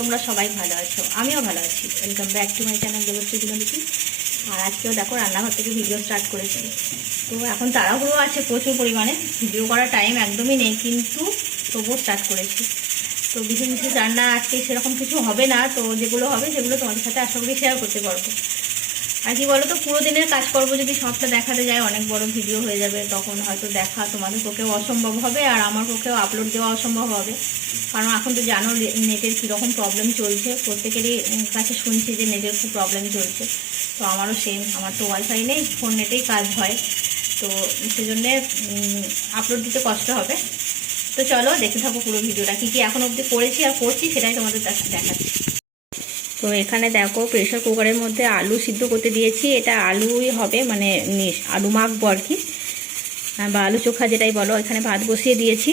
তোমরা সবাই ভালো আছো, আমিও ভালো আছি। Welcome back to my channel Debashree Binodini. আর আজকেও দেখো রান্নাঘর থেকে ভিডিও স্টার্ট করেছি। তো এখন তাড়াহুড়ো আছে প্রচুর পরিমাণে, ভিডিও করার টাইম একদমই নেই, কিন্তু তবুও স্টার্ট করেছি। তো বিশেষ বিশেষ রান্না আজকে সেরকম কিছু হবে না, তো যেগুলো হবে সেগুলো তোমাদের সাথে আশা করি শেয়ার করতে পারবো। আর কি বলো তো, পুরো দিনের কাজ করবো যদি সবটা দেখাতে যায় অনেক বড় ভিডিও হয়ে যাবে, তখন হয়তো দেখা তোমাদের পক্ষেও অসম্ভব হবে আর আমার পক্ষেও আপলোড দেওয়া অসম্ভব হবে। কারণ এখন তো জানো নেটের কীরকম প্রবলেম চলছে, প্রত্যেকেরই কাছে শুনছি যে নেটের খুব প্রবলেম চলছে। তো আমারও সেম, আমার তো ওয়াইফাই নেই, ফোন নেটেই কাজ হয়, তো সেজন্যে আপলোড দিতে কষ্ট হবে। তো চলো দেখে থাকো পুরো ভিডিওটা, কী কী এখন অবধি করেছি আর করছি সেটাই তোমাদের দেখাচ্ছি। তো এখানে দেখো প্রেশার কুকারের মধ্যে আলু সিদ্ধ করতে দিয়েছি, এটা আলুই হবে, মানে আলু মাখবো আর কি, বা আলু চোখা যেটাই বলো। এখানে ভাত বসিয়ে দিয়েছি।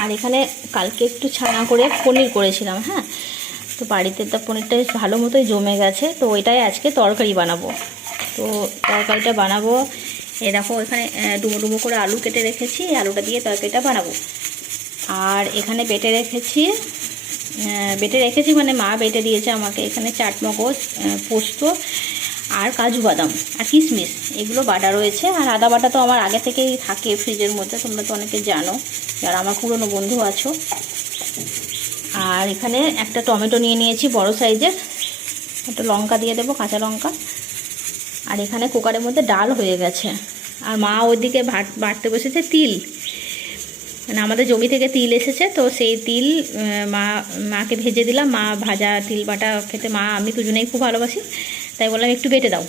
আর এখানে কালকে একটু ছানা করে পনির করেছিলাম, হ্যাঁ, তো বাড়িতে তো পনিরটা বেশ ভালো মতোই জমে গেছে, তো ওইটাই আজকে তরকারি বানাবো। তো তরকারিটা বানাবো, এই দেখো এখানে ডুবো ডুবো করে আলু কেটে রেখেছি, আলুটা দিয়ে তরকারিটা বানাবো। আর এখানে বেটে রেখেছি মানে মা বেটে দিয়েছে আমাকে। এখানে চাটমগজ, পোস্ত আর কাজু বাদাম আর কিশমিশ এগুলো বাটা রয়েছে। আর আদা বাটা তো আমার আগে থেকেই থাকে ফ্রিজের মধ্যে, তোমরা তো অনেকে জানো যারা আমার পুরনো বন্ধু আছো। আর এখানে একটা টমেটো নিয়ে নিয়েছি বড় সাইজের, একটা লঙ্কা দিয়ে দেবো, কাঁচা লঙ্কা। আর এখানে কুকারের মধ্যে ডাল হয়ে গেছে। আর মা ওইদিকে বাটতে বসেছে তিল, মানে আমাদের জমি থেকে তিল এসেছে, তো সেই তিল মাকে ভেজে দিলাম। মা ভাজা তিল বাটা খেতে আমি দুজনেই খুব ভালোবাসি, তাই বললাম একটু বেটে দাও।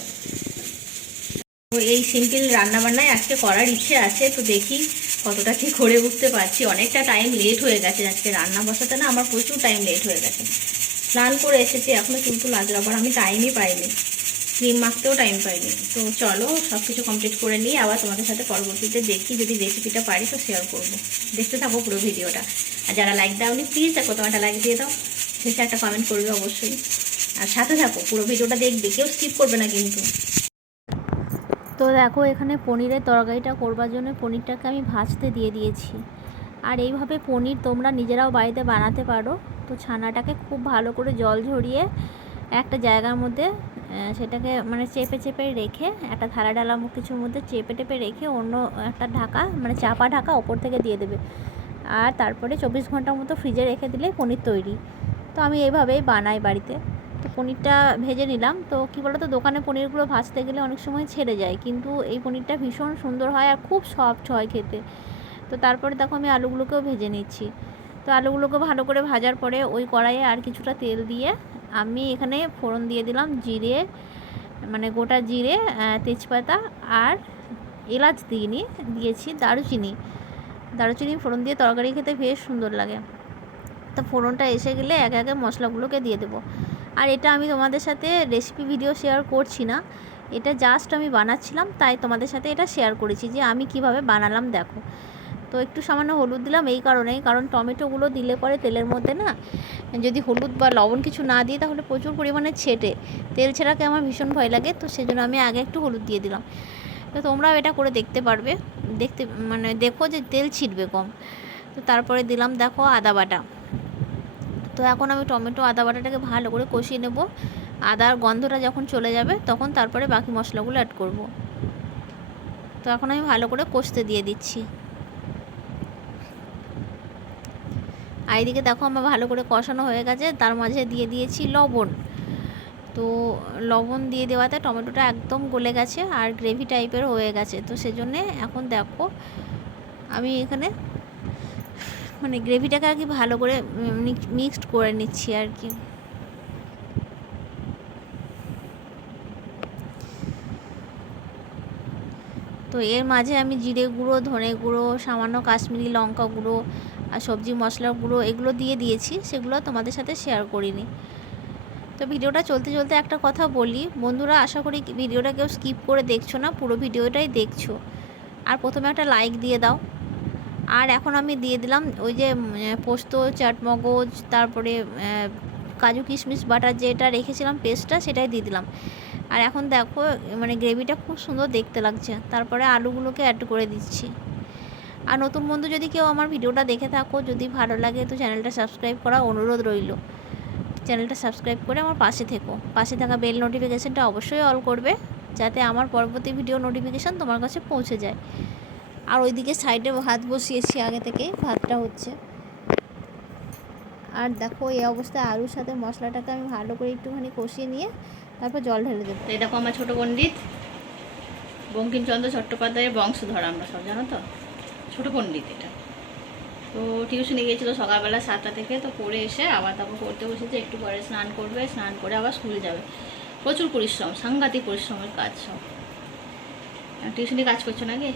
তো এই সিম্পল রান্নাবান্নায় আজকে করার ইচ্ছে আছে, তো দেখি কতটা কি করে উঠতে পারছি। অনেকটা টাইম লেট হয়ে গেছে আজকে রান্না বসাতে, না আমার প্রচুর টাইম লেট হয়ে গেছে। স্নান করে এসেছি, এখনও কিন্তু লাজরাবার আমি টাইমই পাইনি, ক্রিম মাখতেও টাইম পাইনি। তো চলো সব কিছু কমপ্লিট করে নিই, আবার তোমাদের সাথে পরবর্তীতে দেখি যদি রেসিপিটা পারি তো শেয়ার করবো। দেখতে থাকো পুরো ভিডিওটা। আর যারা লাইক দাওনি প্লিজ দেখো তোমাটা লাইক দিয়ে দাও, শেষে একটা কমেন্ট করবে অবশ্যই। আর সাথে থাকো, পুরো ভিডিওটা দেখবে, কেউ স্কিপ করবে না কিন্তু। তো দেখো এখানে পনিরের তরকারিটা করবার জন্য পনিরটাকে আমি ভাজতে দিয়ে দিয়েছি। আর এইভাবে পনির তোমরা নিজেরাও বাড়িতে বানাতে পারো। তো ছানাটাকে খুব ভালো করে জল ঝরিয়ে একটা জায়গার মধ্যে সেটাকে মানে চেপে চেপে রেখে, একটা থালা ডালা কিছুর মধ্যে চেপে টেপে রেখে অন্য একটা ঢাকা, মানে চাপা ঢাকা ওপর থেকে দিয়ে দেবে। আর তারপরে 24 ঘন্টার মতো ফ্রিজে রেখে দিলেই পনির তৈরি। তো আমি এইভাবেই বানাই বাড়িতে। তো পনিরটা ভেজে নিলাম। তো কী বলো তো, দোকানে পনিরগুলো ভাজতে গেলে অনেক সময় ছেড়ে যায়, কিন্তু এই পনিরটা ভীষণ সুন্দর হয় আর খুব সফট হয় খেতে। তো তারপরে দেখো আমি আলুগুলোকেও ভেজে নিচ্ছি। তো আলুগুলোকে ভালো করে ভাজার পরে ওই কড়াইয়ে আর কিছুটা তেল দিয়ে আমি এখানে ফোড়ন দিয়ে দিলাম জিরে, মানে গোটা জিরে, তেজপাতা আর এলাচ দিয়েছি দারুচিনি ফোড়ন দিয়ে তরকারি খেতে বেশ সুন্দর লাগে। তো ফোড়নটা এসে গেলে একে একে মশলাগুলোকে দিয়ে দেবো। আর এটা আমি তোমাদের সাথে রেসিপি ভিডিও শেয়ার করছি না, এটা জাস্ট আমি বানাচ্ছিলাম, তাই তোমাদের সাথে এটা শেয়ার করেছি যে আমি কিভাবে বানালাম দেখো। তো একটু সামান্য হলুদ দিলাম এই কারণেই, কারণ টমেটোগুলো দিলে পরে তেলের মধ্যে না, যদি হলুদ বা লবণ কিছু না দিই তাহলে প্রচুর পরিমাণে তেল ছেড়াকে আমার ভীষণ ভয় লাগে, তো সেজন্য আমি আগে একটু হলুদ দিয়ে দিলাম। তো তোমরাও এটা করে দেখতে পারবে, মানে দেখো যে তেল ছিটবে কম। তো তারপরে দিলাম দেখো আদা বাটা। তো এখন আমি টমেটো আদা বাটাটাকে ভালো করে কষিয়ে নেব। আদার গন্ধটা যখন চলে যাবে তখন তারপরে বাকি মশলাগুলো অ্যাড করব। তো এখন আমি ভালো করে কষতে দিয়ে দিচ্ছি। আর এদিকে দেখো আমার ভালো করে কষানো হয়ে গেছে, তার মাঝে দিয়ে দিয়েছি লবণ। তো লবণ দিয়ে দেওয়াতে টমেটোটা একদম গলে গেছে আর গ্রেভি টাইপের হয়ে গেছে। তো সেজন্যে এখন দেখো আমি এখানে মানে গ্রেভিটাকে আর কি ভালো করে মিক্সড করে নিচ্ছি আর কি। তো এর মাঝে আমি জিরে গুঁড়ো, ধনে গুঁড়ো, সামান্য কাশ্মীরি লঙ্কা গুঁড়ো আর সবজি মশলা গুঁড়ো এগুলো দিয়ে দিয়েছি, সেগুলো তোমাদের সাথে শেয়ার করিনি। তো ভিডিওটা চলতে চলতে একটা কথা বলি বন্ধুরা, আশা করি ভিডিওটা কেউ স্কিপ করে দেখছো না, পুরো ভিডিওটাই দেখছো। আর প্রথমে একটা লাইক দিয়ে দাও। আর এখন আমি দিয়ে দিলাম ওই যে পোস্ত, চাটমগজ, তারপরে কাজু কিশমিশ বাটার যেটা রেখেছিলাম পেস্টটা, সেটাই দিয়ে দিলাম। আর এখন দেখো মানে গ্রেভিটা খুব সুন্দর দেখতে লাগছে। তারপরে আলুগুলোকে অ্যাড করে দিচ্ছি। আর নতুন বন্ধু যদি কেউ আমার ভিডিওটা দেখে থাকো, যদি ভালো লাগে তো চ্যানেলটা সাবস্ক্রাইব করা অনুরোধ রইল। চ্যানেলটা সাবস্ক্রাইব করে আমার পাশে থেকো, পাশে থাকা বেল নোটিফিকেশানটা অবশ্যই অল করবে, যাতে আমার পরবর্তী ভিডিও নোটিফিকেশান তোমার কাছে পৌঁছে যায়। আর ওইদিকে সাইডে ভাত বসিয়েছি আগে থেকে, ভাতটা হচ্ছে। আর দেখো এই অবস্থায় আলুর সাথে মশলাটাকে আমি ভালো করে একটুখানি কষিয়ে নিয়ে তারপর জল ঢেলে দেবো। এই দেখো আমার ছোটো পণ্ডিত বঙ্কিমচন্দ্র চট্টোপাধ্যায়ের বংশধর, আমরা সব জানো তো, ছোটো পণ্ডিত এটা। তো টিউশনে গিয়েছিলো সকালবেলা 7টা থেকে, তো পড়ে এসে আবার তারপর পড়তে বসেছে, একটু পরে স্নান করবে, স্নান করে আবার স্কুলে যাবে। প্রচুর পরিশ্রম, সাংঘাতিক পরিশ্রমের কাজ সব। টিউশনে কাজ করছো নাকি?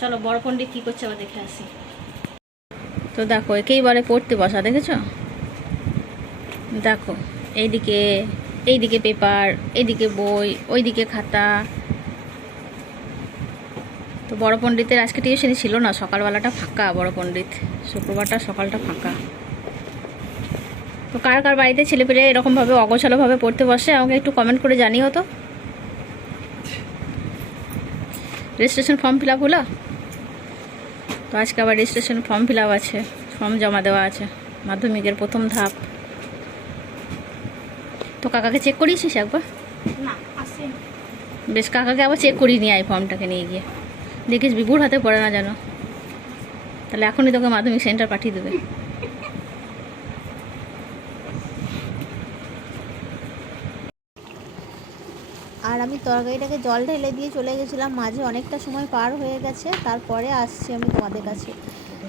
চলো বড় পণ্ডিত কী করছে আবার দেখে আসি। তো দেখো একেই বলে পড়তে বসা, দেখেছো? দেখো এইদিকে পেপার, এইদিকে বই, ওইদিকে খাতা। তো বড় পণ্ডিতের আজকে টিউশনই ছিল না, সকালবেলাটা ফাঁকা। বড় পণ্ডিত শুক্রবারটা সকালটা ফাঁকা। তো কার কার বাড়িতে ছেলেপেলে এরকমভাবে অগোছালোভাবে পড়তে বসে আমাকে একটু কমেন্ট করে জানিও তো। রেজিস্ট্রেশন ফর্ম ফিল আপ হলো? তো আজকে আবার রেজিস্ট্রেশন ফর্ম ফিল আপ আছে, ফর্ম জমা দেওয়া আছে, মাধ্যমিকের প্রথম ধাপ। তো কাকাকে চেক করিয়েছিস একবার? না, আসে বেশ, কাকাকে আবার চেক করিয়ে নিয়ে আয় ফর্মটাকে নিয়ে গিয়ে। দেখিস বিপুর হাতে পড়ে না জানো, তাহলে এখনই তোকে মাধ্যমিক সেন্টার পাঠিয়ে দেবে। আর আমি তরকারিটাকে জল ঢেলে দিয়ে চলে গেছিলাম, মাঝে অনেকটা সময় পার হয়ে গেছে, তারপরে আসছি আমি তোমাদের কাছে।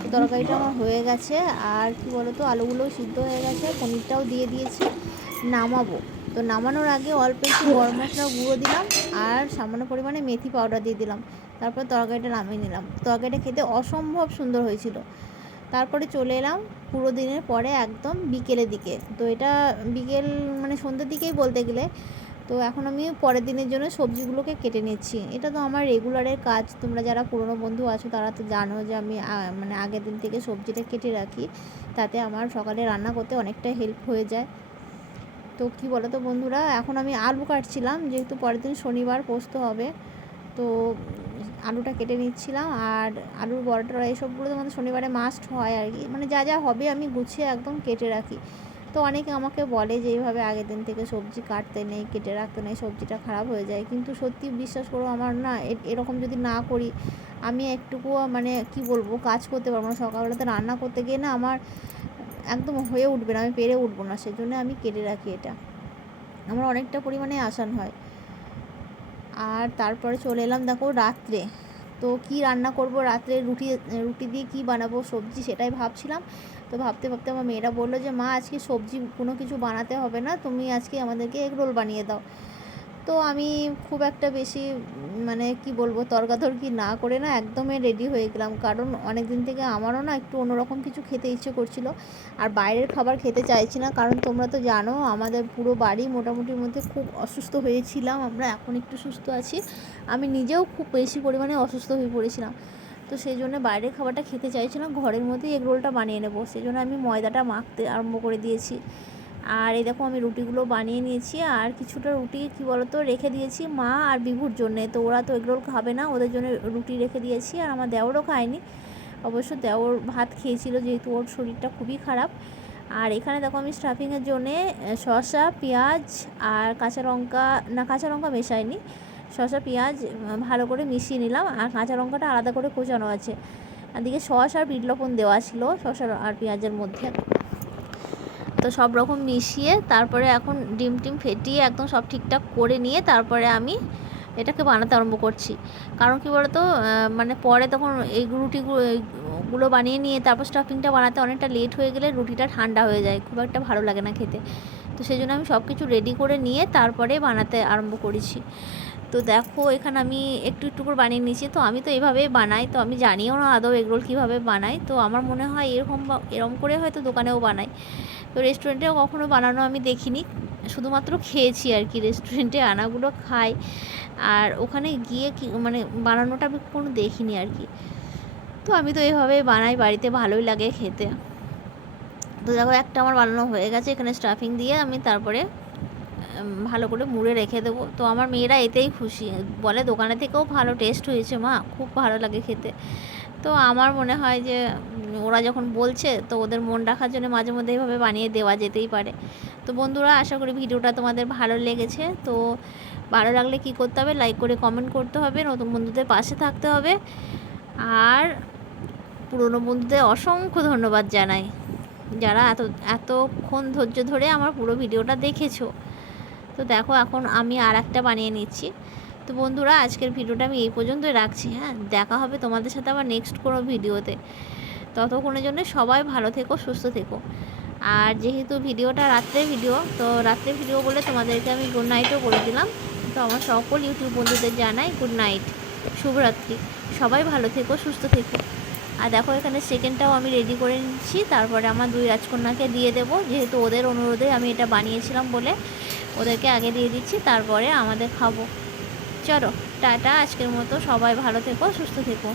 তো তরকারিটা আমার হয়ে গেছে, আর কি বলো তো, আলুগুলোও সিদ্ধ হয়ে গেছে, পনিরটাও দিয়ে দিয়েছি, নামাবো। তো নামানোর আগে অল্প একটু গরম মশলা গুঁড়ো দিলাম আর সামান্য পরিমাণে মেথি পাউডার দিয়ে দিলাম, তারপর তরকারিটা নামিয়ে নিলাম। তরকারিটা খেতে অসম্ভব সুন্দর হয়েছিল। তারপরে চলে এলাম পুরো দিনের পরে একদম বিকেলের দিকে। তো এটা বিকেল মানে সন্ধ্যের দিকেই বলতে গেলে। তো এখন আমি পরের দিনের জন্য সবজিগুলোকে কেটে নিচ্ছি। এটা তো আমার রেগুলারের কাজ, তোমরা যারা পুরনো বন্ধু আছো তারা তো জানো যে আমি মানে আগের দিন থেকে সবজিটা কেটে রাখি, তাতে আমার সকালে রান্না করতে অনেকটা হেল্প হয়ে যায়। তো কী বলো তো বন্ধুরা, এখন আমি আলু কাটছিলাম, যেহেতু পরের দিন শনিবার পোস্ত হবে। তো আলুটা কেটে নিচ্ছিলাম, আর আলুর বড়াটা এইসবগুলো তো আমাদের শনিবারে মাস্ট হয় আর কি, মানে যা যা হবে আমি গুছিয়ে একদম কেটে রাখি। তো অনেকে আমাকে বলে যে এইভাবে আগের দিন থেকে সবজি কাটতে নেই, কেটে রাখতে নেই, সবজিটা খারাপ হয়ে যায়। কিন্তু সত্যি বিশ্বাস করো, আমার না এরকম যদি না করি আমি একটুকুও মানে কি বলবো কাজ করতে পারবো না। সকালবেলাতে রান্না করতে গিয়ে না আমার একদম হয়ে উঠবে না, আমি পেরে উঠবো না, সেজন্য আমি কেটে রাখি। এটা আমার অনেকটা পরিমাণে আসান হয়। আর তারপরে চলে এলাম দেখো রাত্রে। তো কি রান্না করব রাত্রে, রুটি দিয়ে কি বানাবো সবজি, সেটাই ভাবছিলাম। তো ভাবতে ভাবতে আমার মেয়েরা বললো যে মা আজকে সবজি কোনো কিছু বানাতে হবে না, তুমি আজকে আমাদেরকে এগ রোল বানিয়ে দাও। তো আমি খুব একটা বেশি মানে কি বলবো তর্কাতর্কি না করে না একদমই রেডি হয়ে গেলাম, কারণ অনেক দিন থেকে আমারও না একটু অন্যরকম কিছু খেতে ইচ্ছে করছিল, আর বাইরের খাবার খেতে চাইছি না। কারণ তোমরা তো জানো আমাদের পুরো বাড়ি মোটামুটির মধ্যে খুব অসুস্থ হয়েছিলাম, আমরা এখন একটু সুস্থ আছি। আমি নিজেও খুব বেশি পরিমাণে অসুস্থ হয়ে পড়েছিলাম। তো সেই জন্য বাইরের খাবারটা খেতে চাইছিলাম, ঘরের মধ্যেই এগ রোলটা বানিয়ে নেবো। সেই জন্য আমি ময়দাটা মাখতে আরম্ভ করে দিয়েছি। আর এই দেখো আমি রুটিগুলো বানিয়ে নিয়েছি, আর কিছুটা রুটি কী বলতো রেখে দিয়েছি মা আর বিভুর জন্যে। তো ওরা তো এগরোল খাবে না, ওদের জন্য রুটি রেখে দিয়েছি। আর আমার দেওরও খায়নি, অবশ্য দেওর ভাত খেয়েছিল যেহেতু ওর শরীরটা খুবই খারাপ। আর এখানে দেখো আমি স্টাফিংয়ের জন্যে শসা, পেঁয়াজ আর কাঁচা লঙ্কা মেশাইনি, শসা পেঁয়াজ ভালো করে মিশিয়ে নিলাম, আর কাঁচা লঙ্কাটা আলাদা করে কোচানো আছে। এদিকে সস আর বিট লবণ দেওয়া ছিল শসা আর পেঁয়াজের মধ্যে। তো সব রকম মিশিয়ে তারপরে এখন ডিম ফেটিয়ে একদম সব ঠিকঠাক করে নিয়ে তারপরে আমি এটাকে বানাতে আরম্ভ করছি। কারণ কি বলতো মানে পরে তখন এই রুটিগুলো বানিয়ে নিয়ে তারপর স্টাফিংটা বানাতে অনেকটা লেট হয়ে গেলে রুটিটা ঠান্ডা হয়ে যায়, খুব একটা ভালো লাগে না খেতে। তো সেই জন্য আমি সব কিছু রেডি করে নিয়ে তারপরে বানাতে আরম্ভ করেছি। তো দেখো এখানে আমি একটু করে বানিয়ে নিয়েছি। তো আমি তো এভাবেই বানাই, তো আমি জানিও না আদৌ এগরোল কীভাবে বানাই। তো আমার মনে হয় এরকম করে হয়তো দোকানেও বানাই। তো রেস্টুরেন্টেও কখনো বানানো আমি দেখিনি, শুধুমাত্র খেয়েছি আর কি, রেস্টুরেন্টে আনাগুলো খাই, আর ওখানে গিয়ে কি মানে বানানোটা আমি কোনো দেখিনি আর কি। তো আমি তো এইভাবে বানাই, বাড়িতে ভালোই লাগে খেতে। তো দেখো একটা আমার বানানো হয়ে গেছে, এখানে স্টাফিং দিয়ে আমি তারপরে ভালো করে মুড়ে রেখে দেবো। তো আমার মেয়েরা এতেই খুশি, বলে দোকানে থেকেও ভালো টেস্ট হয়েছে মা, খুব ভালো লাগে খেতে। তো আমার মনে হয় যে ওরা যখন বলছে তো ওদের মন রাখার জন্য মাঝে মধ্যে এইভাবে বানিয়ে দেওয়া যেতেই পারে। তো বন্ধুরা, আশা করি ভিডিওটা তোমাদের ভালো লেগেছে। তো ভালো লাগলে কি করতে হবে, লাইক করে কমেন্ট করতে হবে, নতুন বন্ধুদের পাশে থাকতে হবে, আর পুরনো বন্ধুদের অসংখ্য ধন্যবাদ জানাই যারা এতক্ষণ ধৈর্য ধরে আমার পুরো ভিডিওটা দেখেছো। তো দেখো এখন আমি আর একটা বানিয়ে নিচ্ছি। তো বন্ধুরা, আজকের ভিডিওটা আমি এই পর্যন্তই রাখছি। হ্যাঁ, দেখা হবে তোমাদের সাথে আবার নেক্সট কোনো ভিডিওতে। ততক্ষণের জন্য সবাই ভালো থেকো, সুস্থ থেকো। আর যেহেতু ভিডিওটা রাত্রের ভিডিও, তো রাত্রের ভিডিও বলে তোমাদেরকে আমি গুড নাইটও করে দিলাম। তো আমার সকল ইউটিউব বন্ধুদের জানাই গুড নাইট, শুভরাত্রি। সবাই ভালো থেকো, সুস্থ থেকো। আর দেখো এখানে সেকেন্ডটাও আমি রেডি করে নিচ্ছি, তারপরে আমার 2 রাজকন্যাকে দিয়ে দেবো, যেহেতু ওদের অনুরোধে আমি এটা বানিয়েছিলাম বলে ওদেরকে আগে দিয়ে দিচ্ছি, তারপরে আমাদের খাবো। চলো টাটা, আজকের মতো সবাই ভালো থেকো, সুস্থ থেকো।